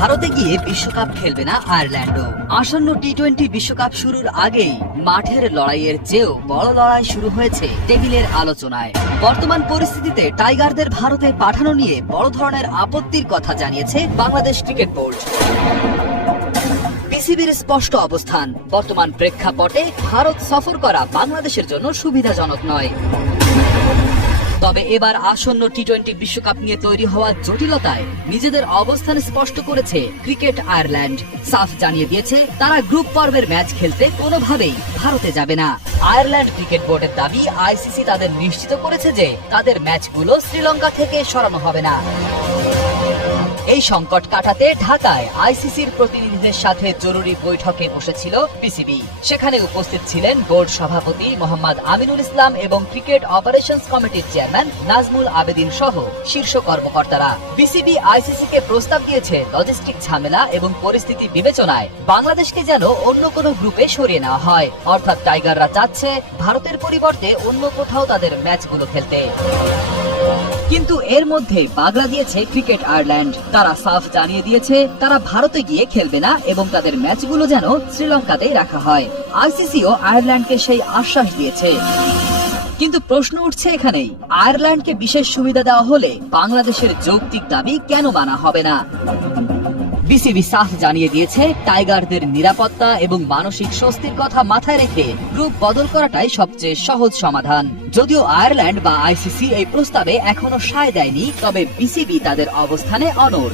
ভারতে গিয়ে বিশ্বকাপ খেলবে না আয়ারল্যান্ডও। আসন্ন টি-20 বিশ্বকাপ শুরুর আগেই মাঠের লড়াইয়ের চেয়েও বড় লড়াই শুরু হয়েছে টেবিলের আলোচনায়। বর্তমান পরিস্থিতিতে টাইগারদের ভারতে পাঠানো নিয়ে বড় ধরনের আপত্তির কথা জানিয়েছে বাংলাদেশ ক্রিকেট বোর্ড। বিসিবির স্পষ্ট অবস্থান, বর্তমান প্রেক্ষাপটে ভারত সফর করা বাংলাদেশের জন্য সুবিধাজনক নয়। তবে এবার আসন্ন টি-20 বিশ্বকাপ নিয়ে তৈরি হওয়া জটিলতায় নিজেদের অবস্থান স্পষ্ট করেছে ক্রিকেট আয়ারল্যান্ড। সাফ জানিয়ে দিয়েছে তারা গ্রুপ পর্বের ম্যাচ খেলতে কোনোভাবেই ভারতে যাবে না। আয়ারল্যান্ড ক্রিকেট বোর্ডের দাবি, আইসিসি তাদের নিশ্চিত করেছে যে তাদের ম্যাচগুলো শ্রীলঙ্কা থেকে সরানো হবে না। এই সংকট কাটাতে ঢাকায় আইসিসির প্রতিনিধিদের সাথে জরুরি বৈঠকে বসেছিল বিসিবি। সেখানে উপস্থিত ছিলেন বোর্ড সভাপতি মোহাম্মদ আমিনুল ইসলাম এবং ক্রিকেট অপারেশনস কমিটির চেয়ারম্যান নাজমুল আবেদিন সহ শীর্ষ কর্মকর্তারা। বিসিবি আইসিসিকে প্রস্তাব দিয়েছে লজিস্টিক ঝামেলা এবং পরিস্থিতি বিবেচনায় বাংলাদেশকে যেন অন্য কোনো গ্রুপে সরিয়ে নেওয়া হয়। অর্থাৎ টাইগাররা চাচ্ছে ভারতের পরিবর্তে অন্য কোথাও তাদের ম্যাচগুলো খেলতে। কিন্তু এর মধ্যে বাগড়া দিয়েছে ক্রিকেট আয়ারল্যান্ড। তারা সাফ জানিয়ে দিয়েছে তারা ভারতে গিয়ে খেলবে না এবং তাদের ম্যাচগুলো যেন শ্রীলঙ্কাতেই রাখা হয়। আইসিসিও আয়ারল্যান্ডকে সেই আশ্বাস দিয়েছে। কিন্তু প্রশ্ন উঠছে এখানেই, আয়ারল্যান্ডকে বিশেষ সুবিধা দেওয়া হলে বাংলাদেশের যৌক্তিক দাবি কেন মানা হবে না? বিসিবি সাফ জানিয়ে দিয়েছে টাইগারদের নিরাপত্তা এবং মানসিক স্বস্তির কথা মাথায় রেখে গ্রুপ বদল করাটাই সবচেয়ে সহজ সমাধান। যদিও আয়ারল্যান্ড বা আইসিসি এই প্রস্তাবে এখনো সায় দেয়নি, তবে বিসিবি তাদের অবস্থানে অনড়।